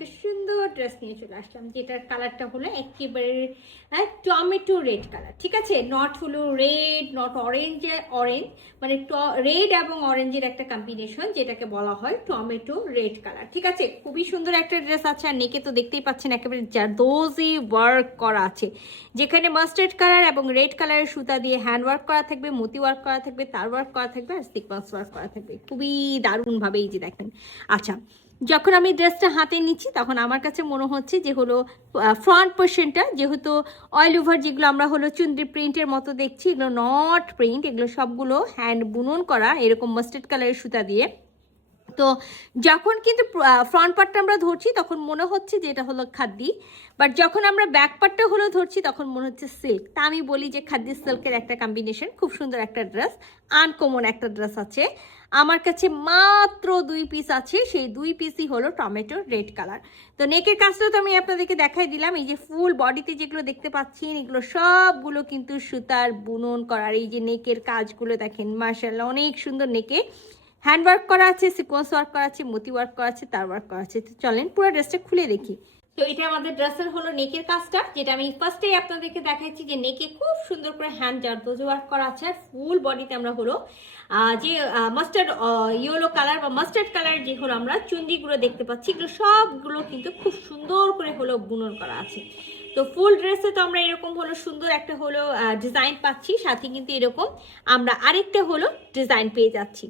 একটা সুন্দর ড্রেস নিয়ে চলে আসলাম, যেটার কালারটা হলো একেবারে টমেটো রেড কালার। ঠিক আছে, নট হলো রেড, নট অরেঞ্জ, অরেঞ্জ মানে রেড এবং অরেঞ্জের একটা কম্বিনেশন, যেটাকে বলা হয় টমেটো রেড কালার। ঠিক আছে, খুবই সুন্দর একটা ড্রেস আছে। আর নেকে তো দেখতেই পাচ্ছেন একেবারে জারদোজি ওয়ার্ক করা আছে, যেখানে মাস্টার্ড কালার এবং রেড কালারের সুতা দিয়ে হ্যান্ড ওয়ার্ক করা থাকবে, মতি ওয়ার্ক করা থাকবে, তার ওয়ার্ক করা থাকবে, আর সিকোয়েন্স ওয়ার্ক করা থাকবে। খুবই দারুণভাবে এই যে দেখেন। আচ্ছা, যখন আমি ড্রেসটা হাতে নিচ্ছি তখন আমার কাছে মনে হচ্ছে যে হলো ফ্রন্ট পোর্শনটা, যেহেতু অয়েল ওভার যেগুলো আমরা হলো চুনরি প্রিন্টের মতো দেখছি, এগুলো নট প্রিন্ট, এগুলো সবগুলো হ্যান্ড বুনন করা এরকম মাস্টার্ড কালারের সুতা দিয়ে। তো যখন কিন্তু ফ্রন্ট পার্টটা আমরা ধরছি তখন মনে হচ্ছে যে এটা হলো খাদ্দি, বাট যখন আমরা ব্যাক পার্টটা হলো ধরছি তখন মনে হচ্ছে সিল্ক। তা আমি বলি যে খাদ্দি সিল্কের একটা কম্বিনেশন, খুব সুন্দর একটা ড্রেস, আনকমন একটা ড্রেস আছে আমার কাছে। মাত্র 2 পিস আছে, সেই 2 পিসই হলো টমেটো রেড কালার। তো নেকের কাজটা তো আমি আপনাদেরকে দেখাই দিলাম। এই যে ফুল বডিতে যেগুলো দেখতে পাচ্ছেন এগুলো সবগুলো কিন্তু সুতার বুনন করার। এই যে নেকের কাজগুলো দেখেন, মাশাআল্লাহ অনেক সুন্দর। নেকে হ্যান্ড ওয়ার্ক করা আছে, সিকোয়েন্স ওয়ার্ক করা আছে, মতি ওয়ার্ক করা আছে, তার ওয়ার্ক করা আছে। তো চলেন পুরো ড্রেসটা খুলে দেখি। তো এটা আমাদের ড্রেসের হলো নেকের কাজটা, যেটা আমি ফার্স্টেই আপনাদেরকে দেখাচ্ছি যে নেকে খুব সুন্দর করে হ্যান্ড জারদোজি ওয়ার্ক করা আছে। আর ফুল বডিতে আমরা হলো যে মাস্টার্ড ইয়েলো কালার বা মাস্টার্ড কালার যে হলো আমরা চুন্ডিগুলো দেখতে পাচ্ছি, এগুলো সবগুলো কিন্তু খুব সুন্দর করে হলো বুনন করা আছে। তো ফুল ড্রেসে তো আমরা এরকম হলো সুন্দর একটা হলো ডিজাইন পাচ্ছি, সাথে কিন্তু এরকম আমরা আরেকটা হলো ডিজাইন পেয়ে যাচ্ছি।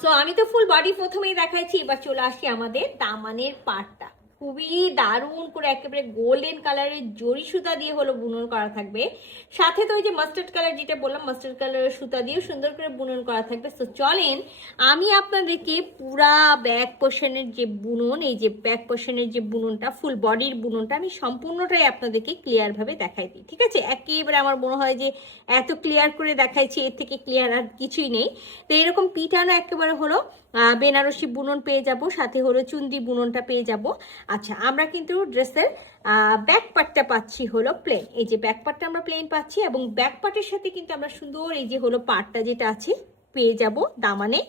সো আমি তো ফুল বডি প্রথমেই দেখাইছি, এবার চলে আসি আমাদের দামানের পার্টটা। খুবই দারুণ করে একেবারে গোল্ডেন কালারের জরি সুতা দিয়ে হলো বুনন করা থাকবে, সাথে তো ওই যে মাস্টার্ড কালার যেটা বললাম মাস্টার্ড কালারের সুতা দিয়েও সুন্দর করে বুনন করা থাকবে। সো চলেন আমি আপনাদেরকে পুরা ব্যাক পোর্শনের যে বুনন, এই যে ব্যাক পোর্শনের যে বুননটা, ফুল বডির বুননটা আমি সম্পূর্ণটাই আপনাদেরকে ক্লিয়ারভাবে দেখাই দিই। ঠিক আছে, একেবারে আমার মনে হয় যে এত ক্লিয়ার করে দেখাইছি, এর থেকে ক্লিয়ার আর কিছুই নেই। তো এরকম পিটানো একেবারে হলো বেনারসি বুনন পেয়ে যাব, সাথে হলো চুন্দি বুননটা পেয়ে যাব। আচ্ছা, আমরা কিন্তু ড্রেসের ব্যাক পার্টটা পাচ্ছি হলো প্লেন। এই যে ব্যাক পার্টটা আমরা প্লেন পাচ্ছি, এবং ব্যাক পার্টের সাথে কিন্তু আমরা সুন্দর এই যে হলো পার্টটা যেটা আছে পেয়ে যাব দামানে,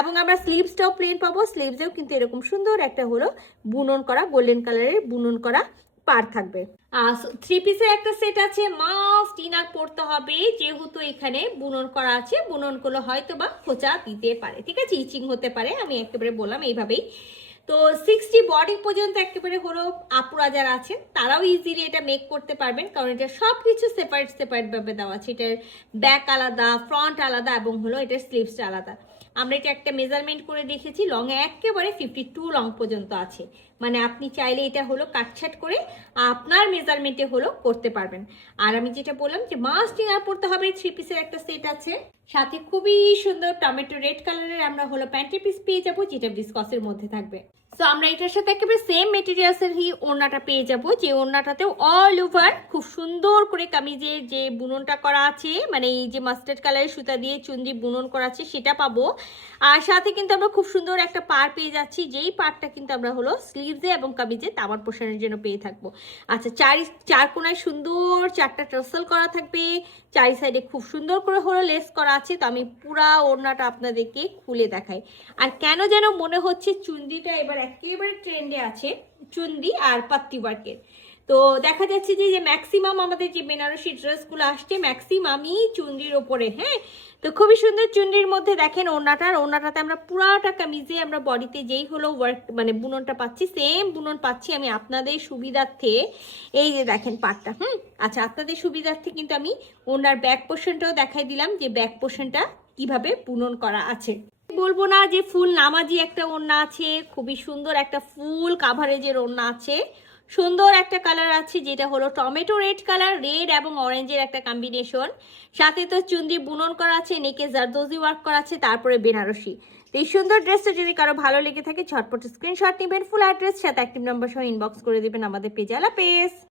এবং আমরা স্লিভসটাও প্লেন পাবো। স্লিভসেও কিন্তু এরকম সুন্দর একটা হলো বুনন করা গোল্ডেন কালারের বুনন করা পার থাকবে। 3 পিসের একটা সেট আছে, মাস্ট ইনার পড়তে হবে, যেহেতু এখানে বুনন করা আছে। বুননগুলো হয়তো বা খোঁচা দিতে পারে, ঠিক আছে, ইচিং হতে পারে, আমি একেবারে বললাম এইভাবেই। তো 60 বডি পর্যন্ত একেবারে হলো আপুরা যারা আছেন তারাও ইজিলি এটা মেক করতে পারবেন, কারণ এটা সব কিছু সেপারেট সেপারেট ভাবে দেওয়া আছে। এটার ব্যাক আলাদা, ফ্রন্ট আলাদা, এবং হলো এটার স্লিভসটা আলাদা। আমরা এটা একটা মেজারমেন্ট করে দেখেছি, লং একেবারে 52 লং পর্যন্ত আছে। মানে আপনি চাইলে এটা হলো কাটছাট করে আপনার মেজারমেন্টে হলো করতে পারবেন। আর আমি যেটা বললাম যে মাস্ট ইনার পড়তে হবে, 3 পিসের একটা সেট আছে, সাথে খুবই সুন্দর টমেটো রেড কালারের আমরা হলো প্যান্টের পিস পেয়ে যাবো, যেটা বিসকসের মধ্যে থাকবে। তো আমরা এটার সাথে একেবারে সেম মেটেরিয়ালসের হি ওড়নাটা পেয়ে যাব, যে ওড়নাটাতেও অল ওভার খুব সুন্দর করে কামিজের যে বুননটা করা আছে, মানে এই যে মাস্টার্ড কালারের সুতা দিয়ে চুন্দি বুনন করা আছে সেটা পাবো। আর সাথে কিন্তু আমরা খুব সুন্দর একটা পার পেয়ে যাচ্ছি, যেই পারটা কিন্তু আমরা হলো স্লিভসে এবং কামিজে তামার পোষণের জন্য পেয়ে থাকবো। আচ্ছা, চার কোনায় সুন্দর 4টা টার্সেল করা থাকবে, 4 সাইডে খুব সুন্দর করে হলো লেস করা আছে। তো আমি পুরা ওড়নাটা আপনাদেরকে খুলে দেখাই। আর কেন যেন মনে হচ্ছে চুন্দিটা এবার একেবারে ট্রেন্ডে আছে, চুন্দি আর পাত্তি ওয়ার্কের। তো দেখা যাচ্ছে যে ম্যাক্সিমাম আমাদের যে বেনারসি ড্রেসগুলো আসছে ম্যাক্সিমামই চুন্ডির ওপরে। হ্যাঁ, তো খুবই সুন্দর চুন্ডির মধ্যে দেখেন ওড়নাটাতে আমরা পুরাটা কামিজে আমরা বডিতে যেই হলো ওয়ার্ক মানে বুননটা পাচ্ছি, সেম বুনন পাচ্ছি আমি আপনাদের সুবিধার্থে। এই যে দেখেন পাটটা, আচ্ছা, আপনাদের সুবিধার্থে কিন্তু আমি ওনার ব্যাক পোর্শনটাও দেখাই দিলাম, যে ব্যাক পোর্শনটা কিভাবে বুনন করা আছে। বলবো না যে ফুল নামাজি একটা ওড়না আছে, খুবই সুন্দর একটা ফুল কাভারেজের ওড়না আছে, সুন্দর একটা কালার আছে যেটা হলো টমেটো রেড কালার, রেড এবং অরেঞ্জের একটা কম্বিনেশন, সাথে তো চুন্দি বুনন করা আছে, নেকে জারদোজি ওয়ার্ক করা আছে, তারপরে বেনারসি। তো এই সুন্দর ড্রেসটা যদি কারো ভালো লেগে থাকে ঝটপট স্ক্রিনশট নেবেন, ফুল অ্যাড্রেস সাথে অ্যাক্টিভ নাম্বার সহ ইনবক্স করে দেবেন আমাদের পেজে। আল্লাহ হাফেজ।